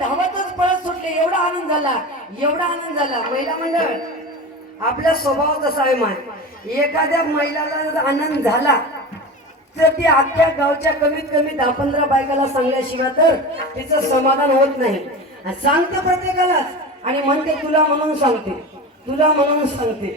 धावतच पळत सुटले. एवढा आनंद झाला. एवढा आनंद झाला. महिला मंडळ आपला स्वभाव तसा आहे मान एखाद्या महिलाला आनंद झाला तर ती आख्या गावच्या कमीत कमी दहा पंधरा बायकाला सांगल्याशिवाय तर तिचं समाधान होत नाही. सांगते प्रत्येकालाच. आणि म्हणते तुला म्हणून सांगते. तुला म्हणून सांगते.